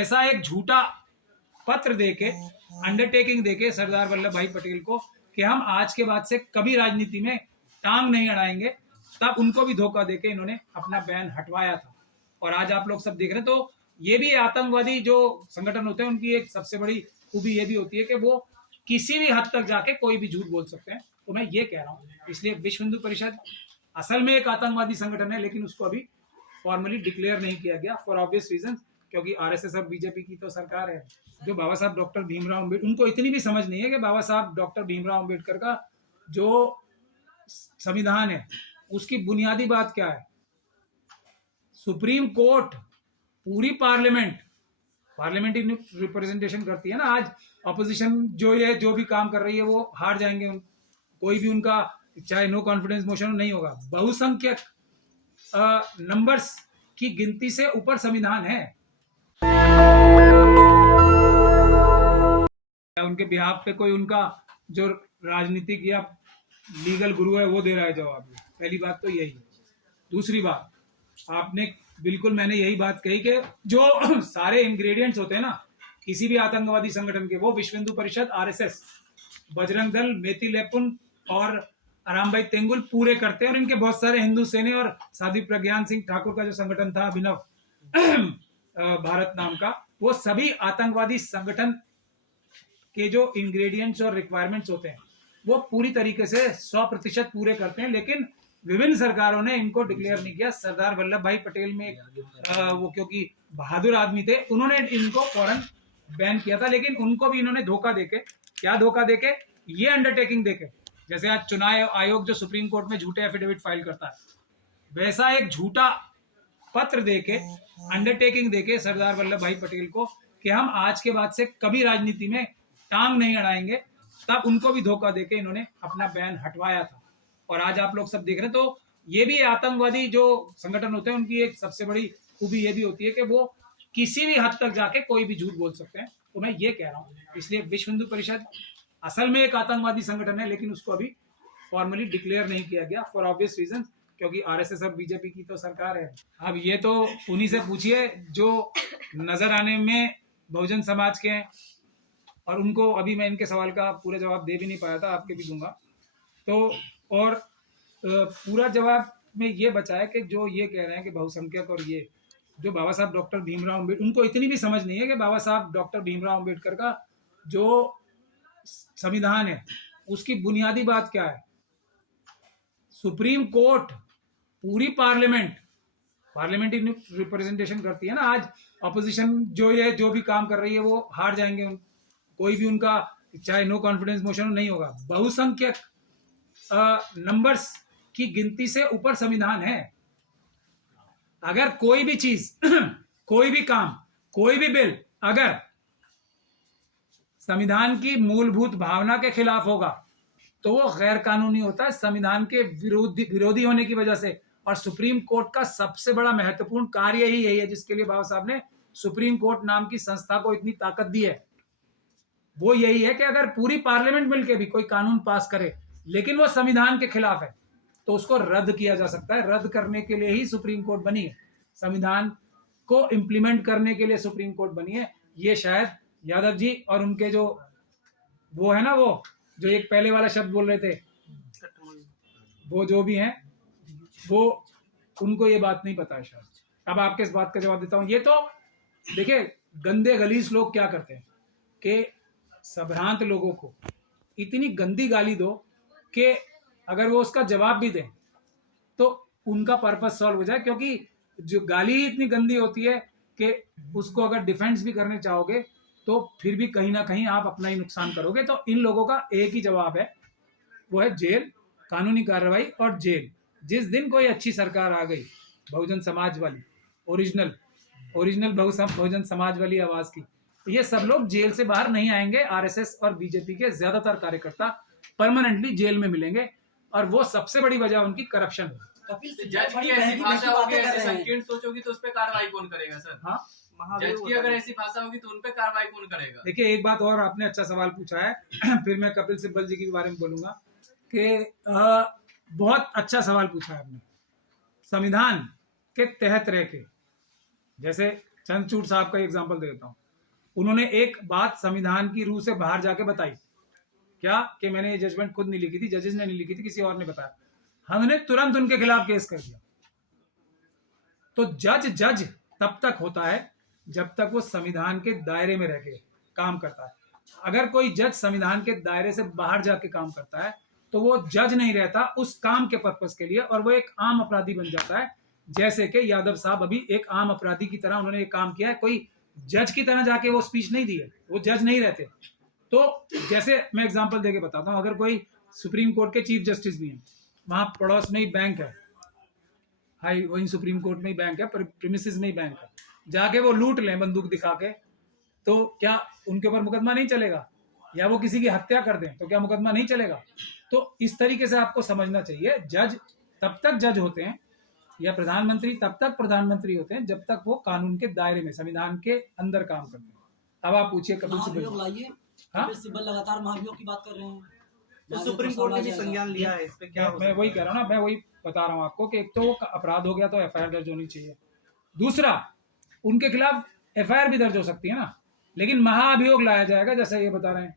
ऐसा एक झूठा पत्र देके, अंडरटेकिंग देके सरदार वल्लभ भाई पटेल को कि हम आज के बाद से कभी राजनीति में टांग नहीं अड़ाएंगे, तब उनको भी धोखा देके इन्होंने अपना बैन हटवाया था। और आज आप लोग सब देख रहे हैं। तो ये भी आतंकवादी जो संगठन होते हैं उनकी एक सबसे बड़ी खूबी ये भी होती है कि वो किसी भी हद तक जाके कोई भी झूठ बोल सकते हैं। तो मैं ये कह रहा हूँ, इसलिए विश्व हिंदू परिषद असल में एक आतंकवादी संगठन है, लेकिन उसको अभी फॉर्मली डिक्लेयर नहीं किया गया फॉर ऑब्वियस रीजन, क्योंकि आरएसएस और बीजेपी की तो सरकार है। जो बाबा साहब डॉक्टर भीमराव अम्बेडकर, उनको इतनी भी समझ नहीं है कि बाबा साहब डॉक्टर भीमराव अम्बेडकर का जो संविधान है उसकी बुनियादी बात क्या है। सुप्रीम कोर्ट, पूरी पार्लियामेंट्री रिप्रेजेंटेशन करती है ना। आज ऑपोजिशन जो भी काम कर रही है वो हार जाएंगे, कोई भी उनका चाहे नो कॉन्फिडेंस मोशन नहीं होगा। बहुसंख्यक नंबर्स की गिनती से ऊपर संविधान है। उनके बिहाफ पे कोई उनका जो राजनीतिक या लीगल गुरु है वो दे रहा है जवाब। पहली बात तो यही है। दूसरी बात, आपने बिल्कुल, मैंने यही बात कही कि जो सारे इंग्रेडिएंट्स होते हैं ना किसी भी आतंकवादी संगठन के, वो विश्व हिंदू परिषद, आरएसएस, बजरंग दल, मेती लेपुन और आराम भाई तेंगुल पूरे करते हैं। और इनके बहुत सारे हिंदू सेने और साध्वी प्रज्ञान सिंह ठाकुर का जो संगठन था अभिनव भारत नाम का, वो सभी आतंकवादी संगठन के जो इंग्रेडिएंट्स और रिक्वायरमेंट्स होते हैं वो पूरी तरीके से 100% पूरे करते हैं। लेकिन विभिन्न सरकारों ने इनको डिक्लेयर नहीं किया। सरदार वल्लभ भाई पटेल में वो क्योंकि बहादुर आदमी थे, उन्होंने इनको फौरन बैन किया था। लेकिन उनको भी इन्होंने धोखा देके, क्या धोखा देके, ये अंडरटेकिंग देके, जैसे आज चुनाव आयोग जो सुप्रीम कोर्ट में झूठे एफिडेविट फाइल करता है, वैसा एक झूठा पत्र देके, अंडरटेकिंग देके सरदार वल्लभ भाई पटेल को कि हम आज के बाद से कभी राजनीति में टांग नहीं अड़ाएंगे, तब उनको भी धोखा देके इन्होंने अपना बैन हटवाया था। और आज आप लोग सब देख रहे हैं। तो ये भी आतंकवादी जो संगठन होते हैं उनकी एक सबसे बड़ी खूबी ये भी होती है कि वो किसी भी हद तक जाके कोई भी झूठ बोल सकते हैं। तो मैं ये कह रहा हूँ, इसलिए विश्व हिंदू परिषद असल में एक आतंकवादी संगठन है, लेकिन उसको अभी फॉर्मली डिक्लेयर नहीं किया गया फॉर ऑब्वियस रीजन, क्योंकि आरएसएस और बीजेपी की तो सरकार है। अब ये तो उन्हीं से पूछिए जो नजर आने में बहुजन समाज के हैं, और उनको अभी मैं इनके सवाल का पूरा जवाब दे भी नहीं पाया था, आपके भी दूंगा। तो और पूरा जवाब में ये बचा है कि जो ये कह रहे हैं कि बहुसंख्यक, और ये जो बाबा साहब डॉक्टर भीमराव अम्बेडकर, उनको इतनी भी समझ नहीं है कि बाबा साहब डॉक्टर भीमराव अम्बेडकर का जो संविधान है उसकी बुनियादी बात क्या है। सुप्रीम कोर्ट, पूरी पार्लियामेंट्री रिप्रेजेंटेशन करती है ना। आज ऑपोजिशन जो भी काम कर रही है वो हार जाएंगे, कोई भी उनका चाहे नो कॉन्फिडेंस मोशन नहीं होगा। बहुसंख्यक नंबर्स की गिनती से ऊपर संविधान है। अगर कोई भी चीज कोई भी काम, कोई भी बिल अगर संविधान की मूलभूत भावना के खिलाफ होगा तो वो गैर कानूनी होता है, संविधान के विरोधी होने की वजह से। और सुप्रीम कोर्ट का सबसे बड़ा महत्वपूर्ण कार्य ही यही है जिसके लिए बाबा साहब ने सुप्रीम कोर्ट नाम की संस्था को इतनी ताकत दी है। वो यही है कि अगर पूरी पार्लियामेंट मिलकर भी कोई कानून पास करे लेकिन वो संविधान के खिलाफ है तो उसको रद्द किया जा सकता है। रद्द करने के लिए ही सुप्रीम कोर्ट बनी है, संविधान को इंप्लीमेंट करने के लिए सुप्रीम कोर्ट बनी है। ये शायद यादव जी और उनके जो वो है ना, वो जो एक पहले वाला शब्द बोल रहे थे, वो जो भी हैं वो, उनको ये बात नहीं पता है शायद। अब आपके इस बात का जवाब देता हूं। ये तो देखिए, गंदे गलीस लोग क्या करते हैं कि संभ्रांत लोगों को इतनी गंदी गाली दो कि अगर वो उसका जवाब भी दें तो उनका पर्पस सॉल्व हो जाए, क्योंकि जो गाली ही इतनी गंदी होती है कि उसको अगर डिफेंस भी करने चाहोगे तो फिर भी कहीं ना कहीं आप अपना ही नुकसान करोगे। तो इन लोगों का एक ही जवाब है, वो है जेल, कानूनी कार्रवाई और जेल। जिस दिन कोई अच्छी सरकार आ गई, बहुजन समाज वाली, ओरिजिनल बहुजन समाज वाली आवाज की, तो ये सब लोग जेल से बाहर नहीं आएंगे। आरएसएस और बीजेपी के ज्यादातर कार्यकर्ता परमानेंटली जेल में मिलेंगे, और वो सबसे बड़ी वजह उनकी करप्शन है। जज की ऐसी भाषा होगी, ऐसी संकीर्ण सोच होगी तो उस पर कार्रवाई कौन करेगा सर? हाँ, जज की अगर ऐसी भाषा होगी तो उन पे कार्रवाई कौन करेगा? देखिए, एक बात और आपने अच्छा सवाल पूछा है फिर मैं कपिल सिब्बल जी के बारे में बोलूंगा कि बहुत अच्छा सवाल पूछा है आपने। संविधान के तहत रह के, जैसे चंद्रचूड़ साहब का एग्जांपल देता हूँ। उन्होंने एक बात संविधान की रूह से बाहर जाके बताई, क्या कि मैंने ये जजमेंट खुद नहीं लिखी थी, जजेस ने नहीं लिखी थी, किसी और ने बताया। हमने तुरंत उनके खिलाफ केस कर दिया। तो जज तब तक होता है जब तक वो संविधान के दायरे में रह के काम करता है। अगर कोई जज संविधान के दायरे से बाहर जाके काम करता है तो वो जज नहीं रहता उस काम के पर्पस के लिए, और वो एक आम अपराधी बन जाता है। जैसे कि यादव साहब अभी एक आम अपराधी की तरह उन्होंने एक काम किया है, कोई जज की तरह जाके वो स्पीच नहीं दी है, वो जज नहीं रहते। तो जैसे मैं एग्जांपल देके बताता हूँ, अगर कोई सुप्रीम कोर्ट के चीफ जस्टिस भी हैं, वहां पड़ोस में ही बैंक है, हाई वही सुप्रीम कोर्ट में ही बैंक है, प्रीमिसेस में ही बैंक है, जाके वो लूट लें बंदूक दिखा के, तो क्या उनके ऊपर मुकदमा नहीं चलेगा? या वो किसी की हत्या कर दें तो क्या मुकदमा नहीं चलेगा? तो इस तरीके से आपको समझना चाहिए, जज तब तक जज होते हैं या प्रधानमंत्री तब तक प्रधानमंत्री होते हैं जब तक वो कानून के दायरे में, संविधान के अंदर काम करते हैं। अब आप पूछिए कपिल सिब्बल लगातार महाभियोग की बात कर रहे हैं, तो सुप्रीम कोर्ट ने भी संज्ञान लिया है इस पे, क्या मैं वही कह रहा हूँ ना, मैं वही बता रहा हूँ आपको कि एक तो अपराध हो गया तो एफआईआर दर्ज होनी चाहिए, दूसरा उनके खिलाफ एफआईआर भी दर्ज हो सकती है ना, लेकिन महाअभियोग लाया जाएगा जैसे ये बता रहे हैं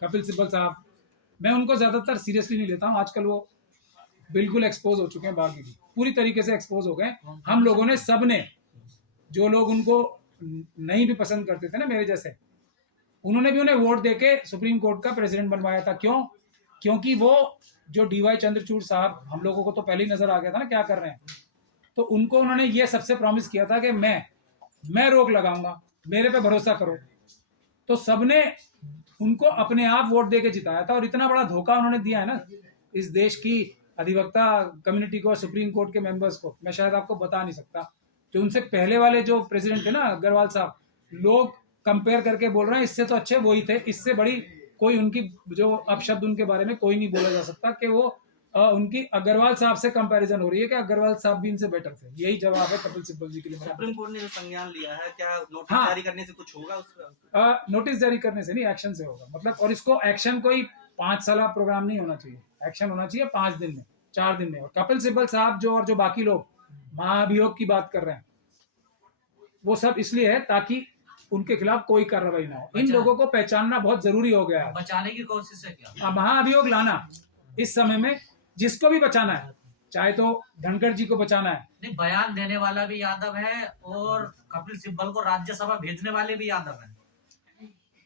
कपिल सिब्बल साहब। मैं उनको ज्यादातर सीरियसली नहीं लेता हूँ, आजकल वो बिल्कुल एक्सपोज हो चुके हैं, बाकी भी पूरी तरीके से एक्सपोज हो गए। हम लोगों ने, सब ने, जो लोग उनको नहीं भी पसंद करते थे ना मेरे जैसे, उन्होंने भी उन्हें वोट देके सुप्रीम कोर्ट का प्रेसिडेंट बनवाया था। क्यों? क्योंकि वो जो डीवाई चंद्रचूड़ साहब, हम लोगों को तो पहले ही नजर आ गया था ना क्या कर रहे हैं, तो उनको उन्होंने ये सबसे प्रॉमिस किया था कि मैं रोक लगाऊंगा, मेरे पे भरोसा करो। तो सबने उनको अपने आप वोट देके जिताया था, और इतना बड़ा धोखा उन्होंने दिया है ना इस देश की अधिवक्ता कम्युनिटी को, सुप्रीम कोर्ट के मेंबर्स को, मैं शायद आपको बता नहीं सकता। जो उनसे पहले वाले जो प्रेसिडेंट थे ना अग्रवाल साहब, लोग कंपेयर करके बोल रहे हैं इससे तो अच्छे वही थे, इससे बड़ी कोई उनकी जो अपशब्द उनके बारे में कोई नहीं बोला जा सकता कि वो उनकी अग्रवाल साहब से कंपैरिजन हो रही है कि अग्रवाल साहब भी इनसे बेटर थे। यही जवाब है कपिल सिब्बल जी के लिए। सुप्रीम कोर्ट ने जो संज्ञान लिया है, क्या नोटिस जारी करने से कुछ होगा उसमें? नोटिस जारी करने से नहीं, एक्शन से होगा। मतलब, और इसको एक्शन कोई 5 साल प्रोग्राम नहीं होना चाहिए, एक्शन होना चाहिए 5 दिन में, 4 दिन में। और कपिल सिब्बल साहब जो, और जो बाकी लोग महाभियोग की बात कर रहे हैं, वो सब इसलिए है ताकि उनके खिलाफ कोई कार्रवाई ना हो। इन लोगों को पहचानना बहुत जरूरी हो गया है, बचाने की कोशिश है क्या महाअभियोग लाना इस समय में, जिसको भी बचाना है, चाहे तो धनखड़ जी को बचाना है। नहीं, बयान देने वाला भी यादव है और कपिल सिब्बल को राज्यसभा भेजने वाले भी यादव हैं।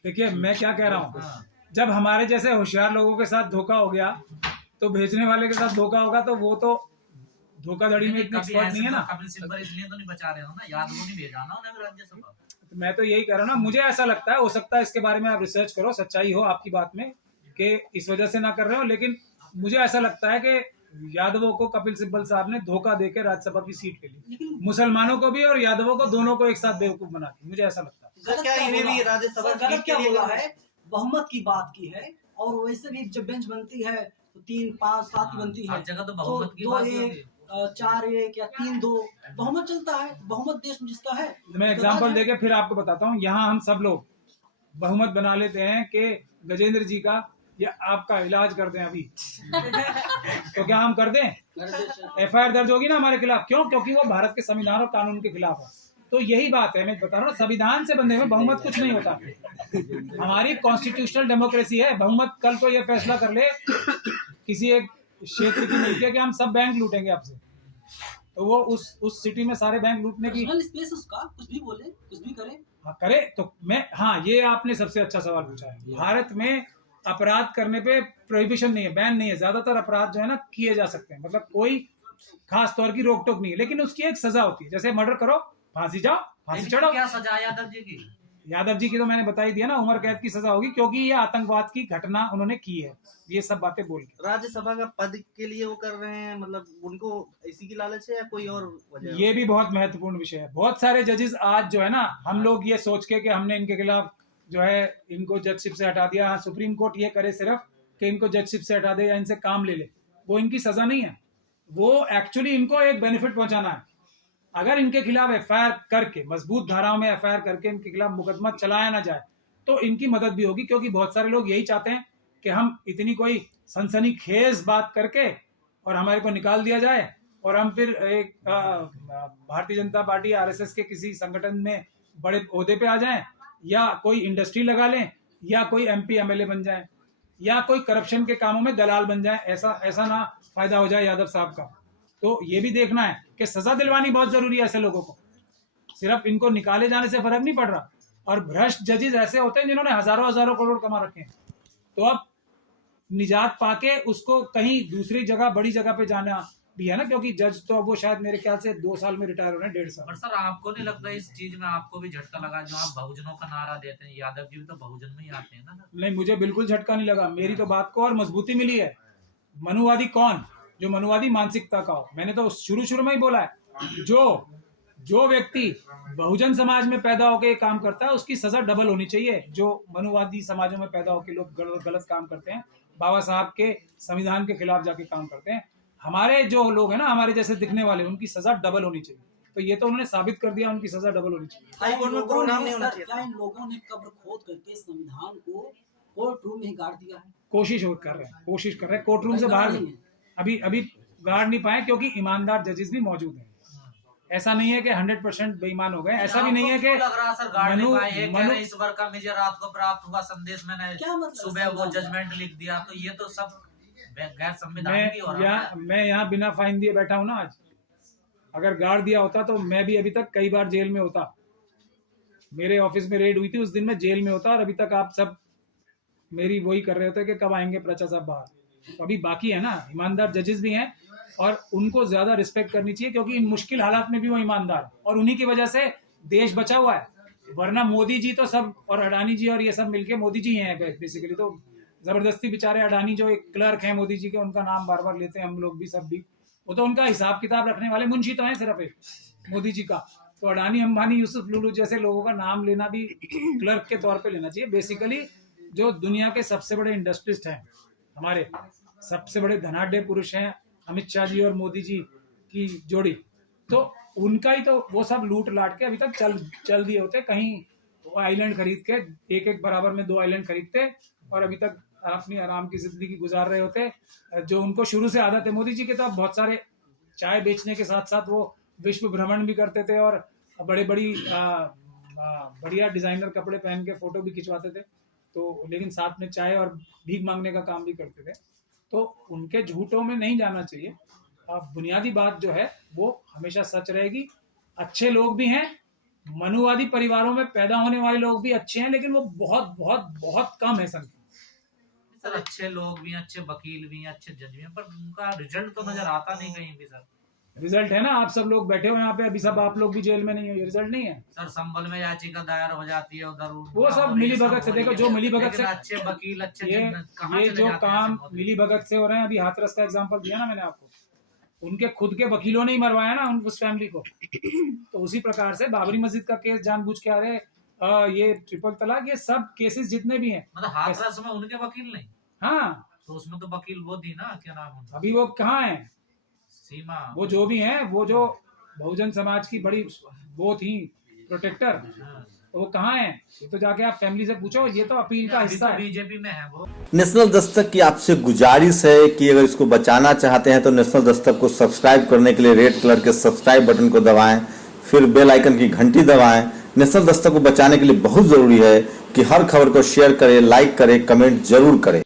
देखिए मैं क्या कह रहा हूँ, जब हमारे जैसे होशियार लोगों के साथ धोखा हो गया तो भेजने वाले के साथ धोखा होगा, तो वो तो धोखाधड़ी में इतना एक्सपर्ट नहीं है ना। कपिल सिब्बल इसलिए तो नहीं बचा रहे हो ना, यादवों ने भेजा ना उन्हें राज्यसभा। तो मैं तो यही कह रहा हूँ ना, मुझे ऐसा लगता है, हो सकता है इसके बारे में आप रिसर्च करो, सच्चाई हो आपकी बात में कि इस वजह से ना कर रहे हो, लेकिन मुझे ऐसा लगता है कि यादवों को कपिल सिब्बल साहब ने धोखा देकर राज्यसभा की सीट ले ली, मुसलमानों को भी और यादवों को, दोनों को एक साथ बेवकूफ बना दी, मुझे ऐसा लगता है। क्या इन्हें भी राज्यसभा गलत क्या बोला है? बहुमत की बात की है, और वैसे भी जब बेंच बनती है तो 3, 5, 7 की बनती है, हर जगह तो बहुमत की बात होती है। 4-1 या 3-2 बहुमत चलता है, बहुमत देश में जिसका है। मैं एग्जांपल देके फिर आपको बताता हूँ, यहाँ हम सब लोग बहुमत बना लेते हैं कि गजेंद्र जी का या आपका इलाज कर दें अभी तो क्या हम कर दें? एफआईआर दर्ज होगी ना हमारे खिलाफ। क्यों? क्योंकि वो भारत के संविधान और कानून के खिलाफ है। तो यही बात है, मैं बता रहा हूँ, संविधान से बंधे में बहुमत कुछ नहीं होता। हमारी कॉन्स्टिट्यूशनल डेमोक्रेसी है। बहुमत कल को ये फैसला कर ले किसी एक क्षेत्र की मिलके कि हम सब बैंक लूटेंगे आपसे, तो वो उस सिटी में सारे बैंक लूटने की स्पेस उसका, कुछ भी बोले, कुछ भी करे। हाँ करे तो मैं, हाँ ये आपने सबसे अच्छा सवाल पूछा है। भारत में अपराध करने पे प्रोहिबिशन नहीं है, बैन नहीं है। ज्यादातर अपराध जो है ना किए जा सकते हैं, मतलब कोई खास तौर की रोक टोक नहीं है, लेकिन उसकी एक सजा होती है। जैसे मर्डर करो, फांसी जाओ, फांसी चढ़ो। क्या सजा यादव जी की? यादव जी की तो मैंने बता ही दिया ना, उम्र कैद की सजा होगी, क्योंकि ये आतंकवाद की घटना उन्होंने की है। ये सब बातें बोल के राज्यसभा का पद के लिए वो कर रहे हैं, मतलब उनको इसी की लालच है या कोई और वजह? ये भी बहुत महत्वपूर्ण विषय है। बहुत सारे जजेस आज जो है ना, हम लोग ये सोच के कि हमने इनके खिलाफ जो है इनको जजशिप से हटा दिया, सुप्रीम कोर्ट ये करे सिर्फ कि इनको जजशिप से हटा दे या इनसे काम ले ले, वो इनकी सजा नहीं है। वो एक्चुअली इनको एक बेनिफिट पहुंचाना है। अगर इनके खिलाफ एफआईआर करके, मजबूत धाराओं में एफआईआर करके इनके खिलाफ मुकदमा चलाया ना जाए तो इनकी मदद भी होगी, क्योंकि बहुत सारे लोग यही चाहते हैं कि हम इतनी कोई सनसनीखेज बात करके और हमारे को निकाल दिया जाए और हम फिर एक भारतीय जनता पार्टी आरएसएस के किसी संगठन में बड़े ओहदे पे आ जाएं, या कोई इंडस्ट्री लगा लें, या कोई एमपी एमएलए बन जाएं, या कोई करप्शन के कामों में दलाल बन जाएं, ऐसा ना फायदा हो जाए यादव साहब का। तो ये भी देखना है कि सजा दिलवानी बहुत जरूरी है ऐसे लोगों को, सिर्फ इनको निकाले जाने से फर्क नहीं पड़ रहा। और भ्रष्ट जजेस ऐसे होते हैं जिन्होंने हजारों हजारों करोड़ कमा रखे हैं, तो अब निजात पाके उसको कहीं दूसरी जगह बड़ी जगह पे जाना भी है ना, क्योंकि जज तो अब वो शायद मेरे ख्याल से 2 साल में रिटायर हो रहे हैं, 1.5 साल। पर सर आपको नहीं लगता इस चीज में आपको भी झटका लगा, जो आप बहुजनों का नारा देते हैं, यादव जी भी तो बहुजन में ही आते हैं ना? नहीं, मुझे बिल्कुल झटका नहीं लगा, मेरी तो बात को और मजबूती मिली है। मनुवादी कौन? जो मनुवादी मानसिकता का हो। मैंने तो शुरू में ही बोला है, जो व्यक्ति बहुजन समाज में पैदा होकर काम करता है उसकी सजा डबल होनी चाहिए। जो मनुवादी समाजों में पैदा होकर लोग गलत काम करते हैं, बाबा साहब के संविधान के खिलाफ जाके काम करते हैं, हमारे जो लोग हैं ना, हमारे जैसे दिखने वाले, उनकी सजा डबल होनी चाहिए। तो ये तो उन्होंने साबित कर दिया, उनकी सजा डबल होनी चाहिए। क्या इन लोगों ने कब्र खोद करके संविधान को कोर्ट रूम में ही गाड़ दिया है? कोशिश कर रहे हैं कोर्ट रूम से बाहर अभी गाड़ नहीं पाए, क्योंकि ईमानदार जजेस भी मौजूद हैं। ऐसा नहीं है कि 100% बेईमान हो गए, ऐसा भी नहीं है कि लग रहा सर इस बार का मुझे रात को प्राप्त हुआ संदेश, मैंने सुबह वो जजमेंट लिख दिया, तो ये तो सब गैर संवैधानिक हो रहा है। मैं यहाँ बिना फाइन दिए बैठा हूँ ना आज। अगर गाड़ दिया होता तो मैं भी अभी तक कई बार जेल में होता। मेरे ऑफिस में रेड हुई थी, उस दिन मैं जेल में होता, और अभी तक आप सब मेरी वही कर रहे होते कि कब आएंगे प्रचा साहब बाहर। तो अभी बाकी है ना, ईमानदार जजेस भी हैं और उनको ज्यादा रिस्पेक्ट करनी चाहिए, क्योंकि इन मुश्किल हालात में भी वो ईमानदार, और उन्हीं की वजह से देश बचा हुआ है। वरना मोदी जी तो सब, और अडानी जी और ये सब मिलके मोदी जी हैं बेसिकली। तो जबरदस्ती बेचारे अडानी जो एक क्लर्क हैं मोदी जी के, उनका नाम बार बार लेते हैं हम लोग भी, सब भी, वो तो उनका हिसाब किताब रखने वाले मुंशी तो हैं सिर्फ एक मोदी जी का। तो अडानी, अंबानी, यूसुफ, लुलू जैसे लोगों का नाम लेना भी क्लर्क के तौर पे लेना चाहिए। बेसिकली जो दुनिया के सबसे बड़े इंडस्ट्रिस्ट हैं, हमारे सबसे बड़े धनाढ्य पुरुष हैं अमित शाह जी और मोदी जी की जोड़ी, तो उनका ही तो वो सब लूट लाट के अभी तक चल दिए होते। कहीं आइलैंड खरीद के एक बराबर में 2 आइलैंड खरीदते और अभी तक अपनी आराम की जिंदगी गुजार रहे होते, जो उनको शुरू से आदत है। मोदी जी के तो अब बहुत सारे चाय बेचने के साथ साथ वो विश्व भ्रमण भी करते थे और बढ़िया डिजाइनर कपड़े पहन के फोटो भी खिंचवाते थे, तो लेकिन साथ में चाय और भीख मांगने का काम भी करते थे। तो उनके झूठों में नहीं जाना चाहिए। बुनियादी बात जो है वो हमेशा सच रहेगी। अच्छे लोग भी हैं, मनुवादी परिवारों में पैदा होने वाले लोग भी अच्छे हैं, लेकिन वो बहुत बहुत बहुत कम है संख्या। सर अच्छे लोग भी हैं, अच्छे वकील भी हैं, अच्छे जज भी हैं, पर उनका रिजल्ट तो नजर आता नहीं कहीं भी। सर रिजल्ट है ना, आप सब लोग बैठे हो यहाँ पे, अभी सब आप लोग भी जेल में नहीं हो, ये रिजल्ट नहीं है। सर संबल में याचिका दायर हो जाती है उधर, वो सब मिली भगत से। देखो जो मिली भगत से अच्छे वकील, अच्छे ये जो काम मिली भगत से हो रहे हैं, अभी हाथरस का एग्जांपल दिया ना मैंने आपको, उनके खुद के वकीलों ने ही मरवाया ना उस फैमिली को। तो उसी प्रकार से बाबरी मस्जिद का केस जानबूझ के आ रहे, ये ट्रिपल तलाक, ये सब केसेस जितने भी हैं, मतलब हाथरस में उनके वकील नहीं। हाँ, तो उसमें तो वकील वो थी ना, क्या नाम उनका, अभी वो कहाँ है, सीमा, वो जो भी हैं, वो जो बहुजन समाज की बड़ी वो थी प्रोटेक्टर, तो वो कहाँ है? ये तो जाके आप फैमिली से पूछो, ये तो अपील का हिस्सा है। बीजेपी में है वो। नेशनल दस्तक की आपसे गुजारिश है कि अगर इसको बचाना चाहते हैं तो नेशनल दस्तक को सब्सक्राइब करने के लिए रेड कलर के सब्सक्राइब बटन को दबाएं, फिर बेल आइकन की घंटी दबाएं। नेशनल दस्तक को बचाने के लिए बहुत जरूरी है कि हर खबर को शेयर करें, लाइक करें, कमेंट जरूर करें।